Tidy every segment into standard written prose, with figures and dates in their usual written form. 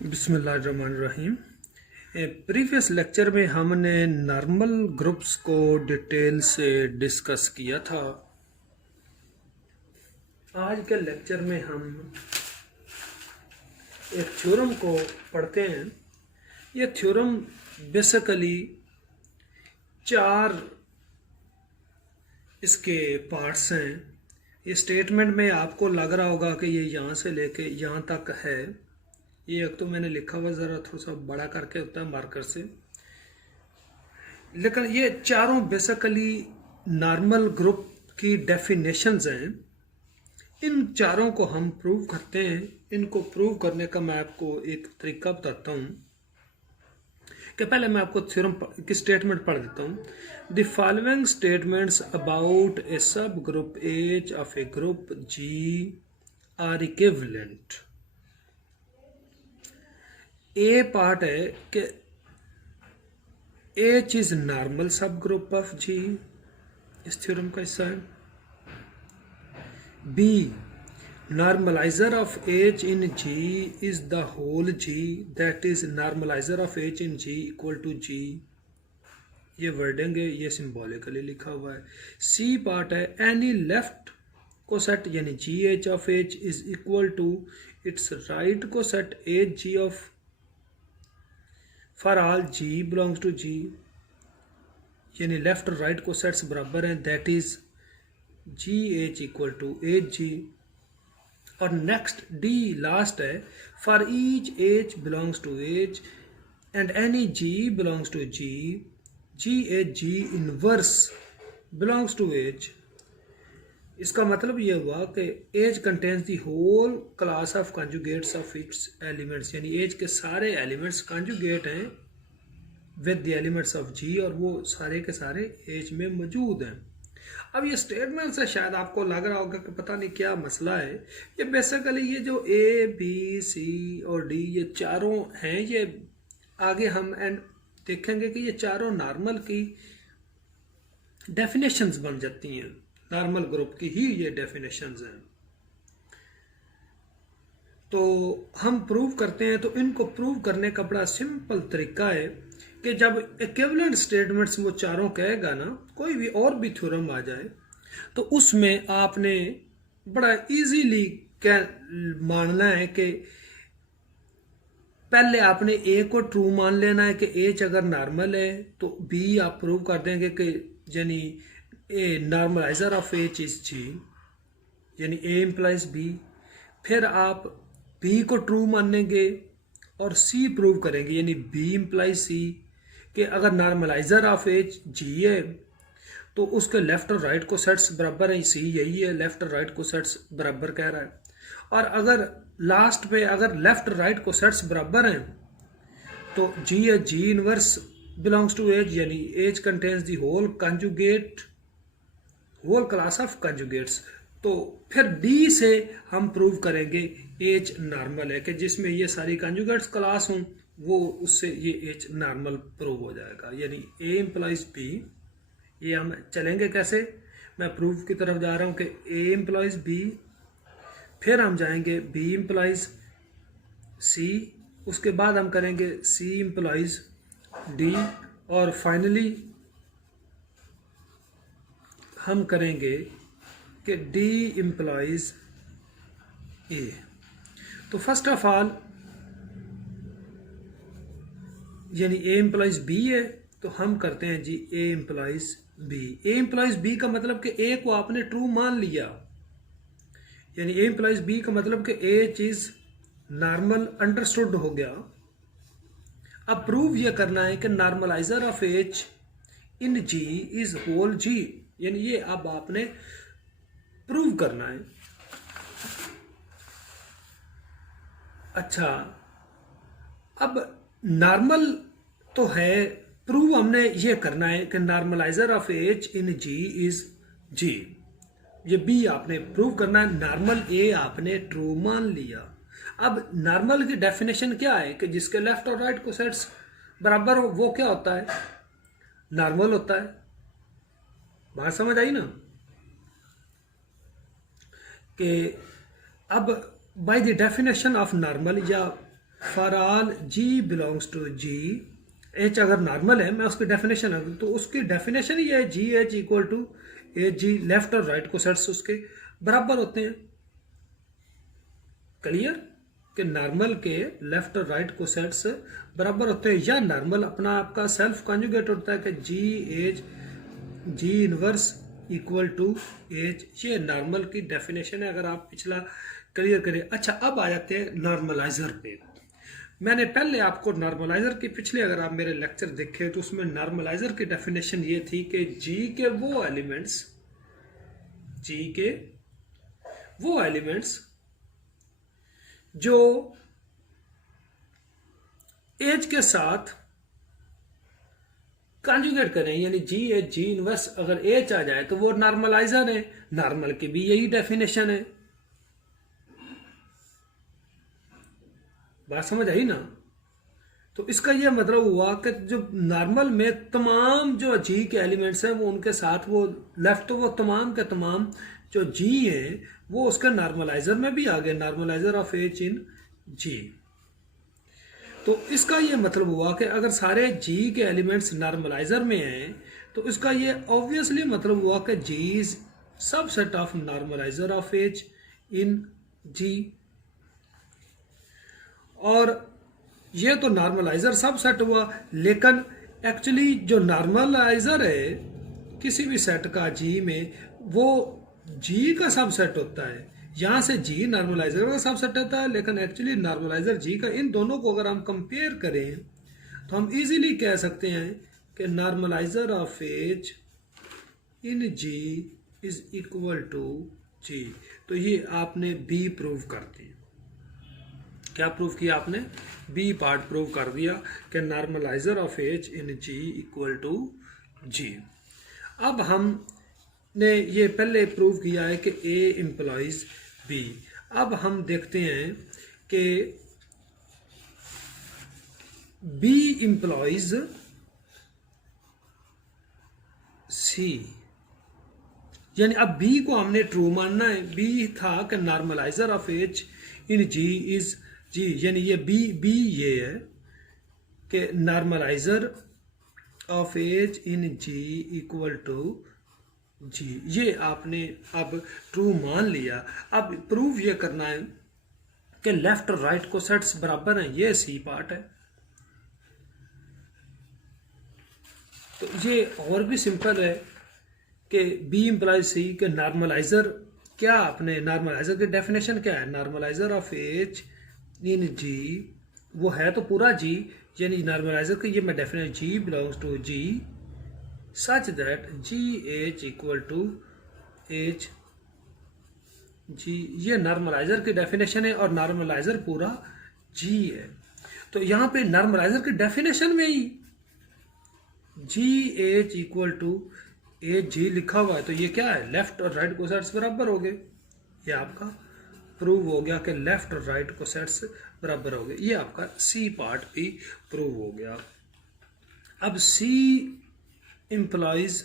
बिस्मिल्लाहिर्रहमानिर्रहीम। Previous lecture में हमने नॉर्मल ग्रुप्स को डिटेल से डिस्कस किया था। आज के लेक्चर में हम एक थ्योरम को पढ़ते हैं। ये थ्योरम बेसिकली चार इसके पार्ट्स हैं। ये स्टेटमेंट में आपको लग रहा होगा कि ये यहाँ से लेके यहाँ तक है। ये एक तो मैंने लिखा हुआ ज़रा थोड़ा सा बड़ा करके होता है मार्कर से, लेकिन ये चारों बेसिकली नॉर्मल ग्रुप की डेफिनेशंस हैं। इन चारों को हम प्रूव करते हैं। इनको प्रूव करने का मैं आपको एक तरीका बताता हूँ कि पहले मैं आपको थ्योरम की स्टेटमेंट पढ़ देता हूँ। The following statements about a sub group H of a group G are equivalent. A part है कि H is normal sub group of G, इस थ्योरम का हिस्सा है। B, normaliser of H in G is the whole G, that is normaliser of H in G equal to G. ये wording है, ये symbolically लिखा हुआ है। सी पार्ट है एनी लेफ्ट कोसेट यानी जी H of H is equal to its right coset H G of for all G belongs to G, यानी left और राइट को सेट्स बराबर हैं, that is G H equal to H G. और next D last है, for each H belongs to H and any G belongs to G, G H G inverse belongs to H. इसका मतलब ये हुआ कि H contains the whole class of conjugates of its elements, यानी as के सारे elements conjugate हैं with the elements of जी, और वो सारे के सारे एज में मौजूद हैं। अब ये स्टेटमेंट से शायद आपको लग रहा होगा कि पता नहीं क्या मसला है। ये बेसिकली ये जो ए बी सी और डी ये चारों हैं, ये आगे हम एंड देखेंगे कि ये चारों नॉर्मल की डेफिनेशंस बन जाती हैं। नॉर्मल ग्रुप की ही ये डेफिनेशंस हैं। तो हम प्रूव करते हैं। तो इनको प्रूव करने का बड़ा सिंपल तरीका है कि जब इक्विवेलेंट स्टेटमेंट्स वो चारों कहेगा ना, कोई भी और भी थ्योरम आ जाए, तो उसमें आपने बड़ा इजीली क्या मानना है कि पहले आपने ए को ट्रू मान लेना है कि एच अगर नॉर्मल है तो बी आप प्रूव कर देंगे कि यानी ए normaliser of H is G, यानी ए इम्प्लाइज बी। फिर आप बी को ट्रू मानेंगे और सी प्रूव करेंगे, यानी बी इम्प्लाइज सी, कि अगर नॉर्मलाइजर ऑफ एच जी है तो उसके लेफ्ट और राइट को सेट्स बराबर हैं। सी यही है, लेफ्ट और राइट को सेट्स बराबर कह रहा है। और अगर लास्ट पे अगर लेफ्ट और राइट को सेट्स बराबर हैं तो जी है G inverse belongs to H, यानी H contains the whole conjugate whole class of conjugates. तो फिर डी से हम प्रूव करेंगे एच नॉर्मल है, कि जिसमें ये सारी कंजुगेट्स क्लास हों वो उससे ये एच नॉर्मल प्रूव हो जाएगा, यानी ए इम्प्लाइज बी। ये हम चलेंगे कैसे, मैं प्रूफ की तरफ जा रहा हूँ कि ए इम्प्लाइज बी, फिर हम जाएंगे बी इम्प्लाइज सी, उसके बाद हम करेंगे सी इम्प्लाइज डी, और फाइनली हम करेंगे कि डी इम्प्लाइज ए। तो फर्स्ट ऑफ ऑल यानी ए इम्प्लाइज बी है, तो हम करते हैं जी ए इम्प्लाइज बी। ए इम्प्लाइज बी का मतलब कि ए को आपने ट्रू मान लिया, यानी ए इम्प्लाइज बी का मतलब कि एच इज नॉर्मल अंडरस्टूड हो गया। अब प्रूव यह करना है कि normaliser of H in G is whole G, यानी ये अब आपने प्रूव करना है। अच्छा, अब नॉर्मल तो है, प्रूव हमने ये करना है कि normaliser of H in G is G, ये बी आपने प्रूव करना है। नॉर्मल ए आपने ट्रू मान लिया। अब नॉर्मल की डेफिनेशन क्या है कि जिसके लेफ्ट और राइट को सेट्स बराबर हो वो क्या होता है, नॉर्मल होता है। बात समझ आई ना, कि अब by the definition of normal या for all G belongs to G, H अगर नॉर्मल है, मैं उसकी डेफिनेशन अगर तो उसकी डेफिनेशन ही है G H equal to H G, left और राइट को सेट्स उसके बराबर होते हैं। क्लियर कि नॉर्मल के लेफ्ट और राइट को सेट्स बराबर होते हैं, या नॉर्मल अपना आपका सेल्फ कॉन्जुगेट होता है कि G H G inverse equal to H. ये नॉर्मल की डेफिनेशन है, अगर आप पिछला क्लियर करें। अच्छा, अब आ जाते हैं नॉर्मलाइजर पे। मैंने पहले आपको नॉर्मलाइजर के पिछले अगर आप मेरे लेक्चर देखे तो उसमें नॉर्मलाइजर की डेफिनेशन ये थी कि जी के वो एलिमेंट्स, जी के वो एलिमेंट्स जो एज के साथ कॉन्जुगेट करें, यानी जी एच जी इनवर्स अगर एच आ जाए तो वो नॉर्मलाइजर है। नॉर्मल की भी यही डेफिनेशन है। बात समझ आई ना? तो इसका यह मतलब हुआ कि जो नॉर्मल में तमाम जो जी के एलिमेंट्स हैं वो उनके साथ वो लेफ्ट, तो वो तमाम के तमाम जो जी हैं वो उसके नॉर्मलाइजर में भी आ गए, नॉर्मलाइजर ऑफ एच इन जी। तो इसका ये मतलब हुआ कि अगर सारे जी के एलिमेंट्स नॉर्मलाइजर में हैं तो इसका ये ऑब्वियसली मतलब हुआ कि G is subset of normaliser of H in G. और ये तो नॉर्मलाइजर सबसेट हुआ, लेकिन एक्चुअली जो नॉर्मलाइजर है किसी भी सेट का जी में वो जी का सबसेट होता है। यहां से जी नॉर्मलाइजर का सबसेट होता है, लेकिन एक्चुअली नॉर्मलाइजर जी का। इन दोनों को अगर हम कंपेयर करें तो हम इजीली कह सकते हैं कि normaliser of H in G is equal to G. तो ये आपने बी प्रूव कर दिया। क्या प्रूव किया आपने? बी पार्ट प्रूव कर दिया कि normaliser of H in G equal to G. अब हमने ये पहले प्रूव किया है कि ए इंप्लॉइज बी। अब हम देखते हैं कि बी इंप्लॉइज सी, यानी अब बी को हमने ट्रू मानना है। बी था कि normaliser of H in G is G, यानी ये बी ये है कि normaliser of H in G equal to G. ये आपने अब ट्रू मान लिया। अब प्रूव ये करना है कि लेफ्ट और राइट को सेट्स बराबर हैं, ये सी पार्ट है। तो ये और भी सिंपल है कि बी इंप्लाइज सी के नॉर्मलाइजर क्या, अपने नॉर्मलाइजर की डेफिनेशन क्या है? नॉर्मलाइजर ऑफ एच इन जी वो है तो पूरा जी, यानी नॉर्मलाइजर की ये मैं definition G belongs to G such that G H equal to H G. ये नॉर्मलाइजर की डेफिनेशन है और नॉर्मलाइजर पूरा जी है। तो यहां पे नॉर्मलाइजर की डेफिनेशन में ही G H equal to H G लिखा हुआ है, तो ये क्या है? लेफ्ट और राइट को सेट्स बराबर हो गए। ये आपका प्रूव हो गया कि लेफ्ट और राइट को सेट्स बराबर हो गए। ये आपका सी पार्ट भी प्रूव हो गया। अब सी इंप्लॉइज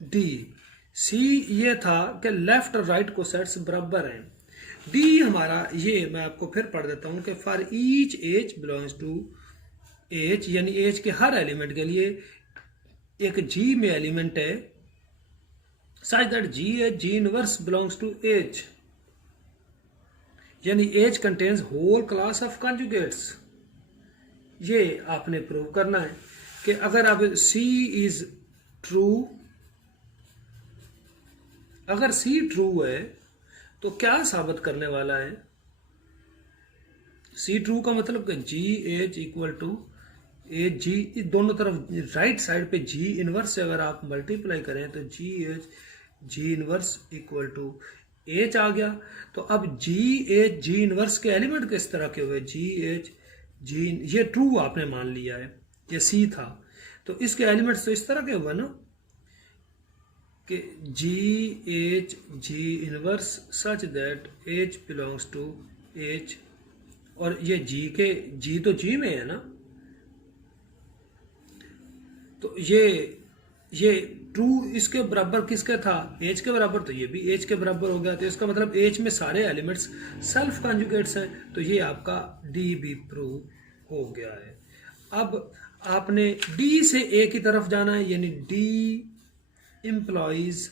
डी। सी ये था कि लेफ्ट और राइट को सेट्स बराबर हैं। डी हमारा ये मैं आपको फिर पढ़ देता हूं कि for each H belongs to H, यानी एच के हर एलिमेंट के लिए एक जी में एलिमेंट है such that G H G inverse belongs to H, यानी H contains whole class of conjugates. ये आपने प्रूव करना है कि अगर अब सी इज ट्रू, अगर सी ट्रू है तो क्या साबित करने वाला है? सी ट्रू का मतलब कि G H equal to H G, दोनों तरफ राइट साइड पे जी इनवर्स से अगर आप मल्टीप्लाई करें तो G H G inverse equal to H आ गया। तो अब जी एच जी इनवर्स के एलिमेंट किस तरह के हुए? जी एच जी, ये ट्रू आपने मान लिया है, ये सी था, तो इसके एलिमेंट्स तो इस तरह के हुए ना कि G H G inverse such that H belongs to H, और ये जी के जी तो जी में है ना, तो ये ये ट्रू इसके बराबर किसके था, एच के बराबर, तो ये भी एच के बराबर हो गया। तो इसका मतलब एच में सारे एलिमेंट्स सेल्फ कॉन्जुगेट्स हैं, तो ये आपका डी भी प्रूव हो गया है। अब आपने डी से ए की तरफ जाना है, यानी डी इम्प्लॉइज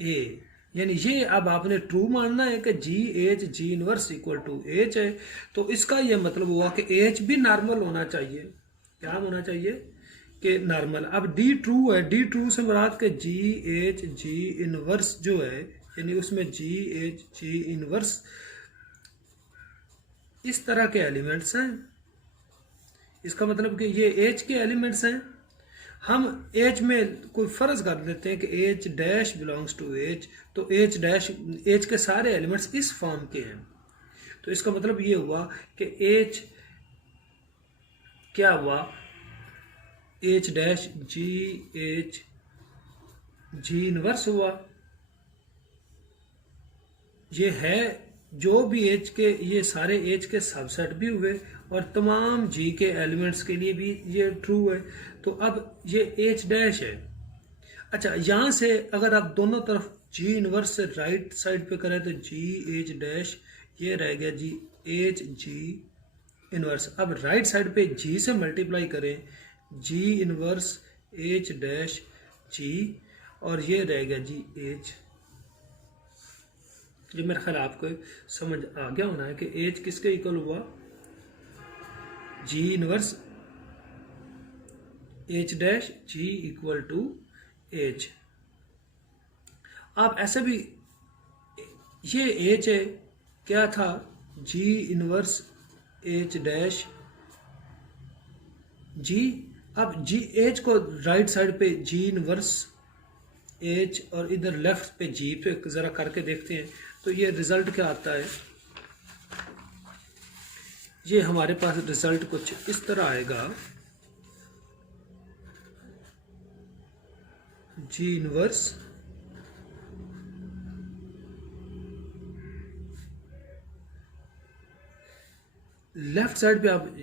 ए, यानी ये अब आपने ट्रू मानना है कि G H G inverse equal to H है। तो इसका ये मतलब हुआ कि एच भी नॉर्मल होना चाहिए। क्या होना चाहिए कि नॉर्मल। अब डी ट्रू है, डी ट्रू से मुराद के जी एच जी इनवर्स जो है, यानी उसमें जी एच जी इनवर्स इस तरह के एलिमेंट्स हैं। इसका मतलब कि ये एच के एलिमेंट्स हैं। हम एच में कोई फर्ज कर देते हैं कि H dash belongs to H, तो एच डैश एच के सारे एलिमेंट्स इस फॉर्म के हैं। तो इसका मतलब ये हुआ कि एच क्या हुआ, एच डैश जी एच जी इनवर्स हुआ। ये है जो भी एच के, ये सारे एच के सबसेट भी हुए और तमाम जी के एलिमेंट्स के लिए भी ये ट्रू है। तो अब ये एच डैश है। अच्छा, यहाँ से अगर आप दोनों तरफ जी इनवर्स से राइट साइड पे करें तो जी एच डैश, ये रह गया जी एच जी इनवर्स। अब राइट साइड पे जी से मल्टीप्लाई करें, जी इनवर्स एच डैश जी, और ये रह गया जी एच। जो मेरा ख्याल आपको समझ आ गया होना है कि एच किसके इक्वल हुआ, G inverse H dash G equal to H. आप ऐसे भी, ये एच है, क्या था, G inverse H dash G. अब जी एच को राइट साइड पे जी इनवर्स एच और इधर लेफ्ट पे जी पे जरा करके देखते हैं, तो ये रिजल्ट क्या आता है। ये हमारे पास रिजल्ट कुछ इस तरह आएगा, जी इनवर्स लेफ्ट साइड पे आप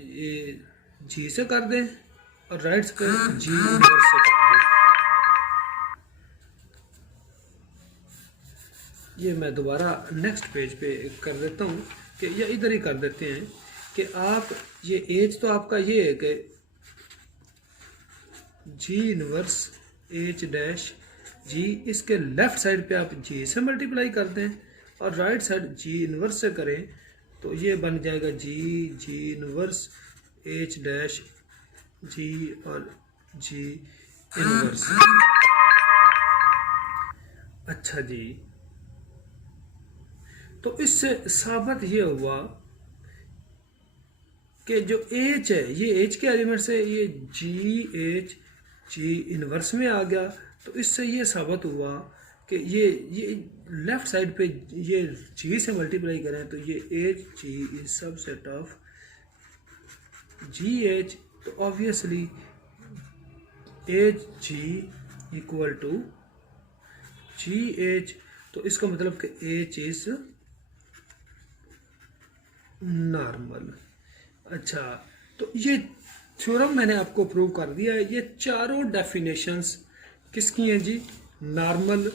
जी से कर दें और राइट पे जी इनवर्स से कर दें। ये मैं दोबारा नेक्स्ट पेज पे कर देता हूँ कि या इधर ही कर देते हैं कि आप ये एच तो आपका ये है कि जी इनवर्स एच डैश जी, इसके लेफ्ट साइड पे आप जी से मल्टीप्लाई कर दें और राइट साइड जी इनवर्स से करें, तो ये बन जाएगा जी जी इनवर्स एच डैश जी और जी इनवर्स। अच्छा जी, तो इससे साबित ये हुआ कि जो एच है, ये एच के एलिमेंट से ये जी एच जी इनवर्स में आ गया। तो इससे ये साबित हुआ कि ये लेफ्ट साइड पे ये जी से मल्टीप्लाई करें तो ये H G is subset of G H. तो obviously H G equal to G H, तो इसका मतलब कि एच इज नॉर्मल। अच्छा, तो ये थ्योरम मैंने आपको प्रूव कर दिया है। ये चारों डेफिनेशंस किसकी हैं जी, नॉर्मल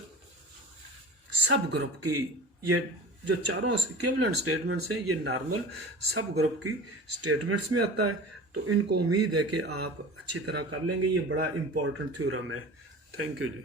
सब ग्रुप की। ये जो चारों इक्विवेलेंट स्टेटमेंट्स हैं ये नॉर्मल सब ग्रुप की स्टेटमेंट्स में आता है। तो इनको उम्मीद है कि आप अच्छी तरह कर लेंगे। ये बड़ा इंपॉर्टेंट थ्योरम है। Thank you ji.